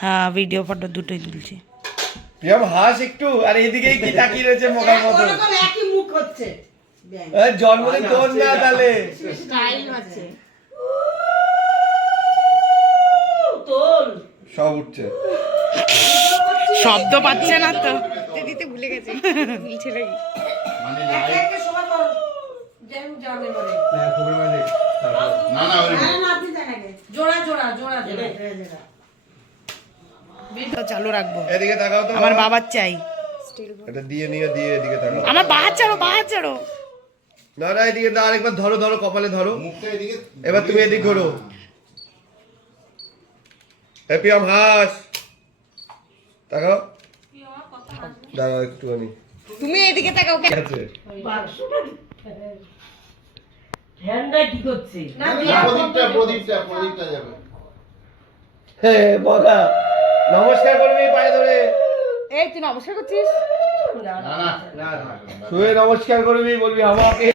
হ্যাঁ video photo দুটোই তুলছি। প্রিয়ম হাস একটু, আর এদিকেই কি তাকিয়ে রয়েছে মোকার মতো। ওরকম একই মুখ হচ্ছে। জন্মদিন তোর না তাহলে স্টাইল আছে। তোল সব উঠছে। শব্দ পাচ্ছে না তো। দিতে ভুলে গেছে বলছে নাকি মানে একে একে সবাই কর। যেন যাবে বলে। না না ওই আরে না আপনি দেন আগে। জোড়া জোড়া জোড়া জোড়া। ভিডিও চালু রাখবো। এদিকে তাকাও তো আমার বাবা। বাবার চাই। এটা দিয়ে নিয়ে দিয়ে এদিকে তাকাও। আমার বাহার ছাড়ো, বাহার ছাড়ো। না না এদিকে দাও, আরেকবার ধরো ধরো, কপালে ধরো। মুখটা এদিকে এবার তুমি এদিক ঘোরো। এ প্রিয়ম হাস, তাকাও। দাঁড়াও একটুখানি। তুমি এদিকে তাকাও ঠিক আছে। ধ্যানটা কি করছে? না প্রদীপটা যাবে। হ্যাঁ বগা, নমস্কার করবি পায়ে ধরে। এই তুই নমস্কার করছিস না না না শুয়ে নমস্কার করবি, বলবি আমাকে